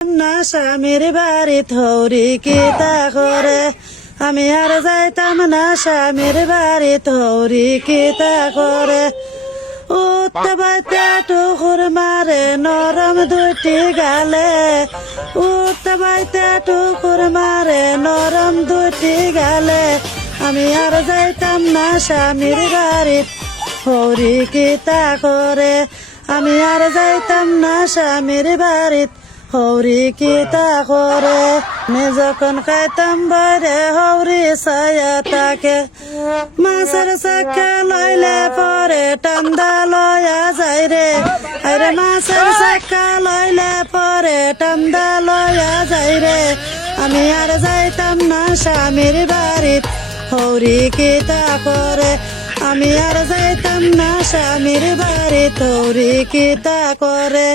না স্বামীর বাড়ি থৌরি কিতা করে আমি আর যাইতাম না স্বামীর বাড়ি থৌরি কিতা করে উঠতে বাইতে টুকুর মারে নরম দুটি গালে উঠতে বাইতে টুকুর মারে নরম দুটি গালে আমি আর যাইতাম না স্বামীর বাড়ি থৌরি কিতা করে আমি আর যাইতাম না স্বামীর বাড়িত হৌরি কিতা করে আমি যখন খাইতাম বাইরে হৌরি ছায়া তাকে মাছের চাকা লইলে পরে টান্দা লয়া যাই রে আরে মাছের চাকা লইলে পরে টান্দা লয়া যাই রে আমি আর যাইতাম না স্বামীর বাড়িত হৌরি কিতা করে আমি আর যাইতাম না স্বামীর বাড়িত হৌরি কিতা করে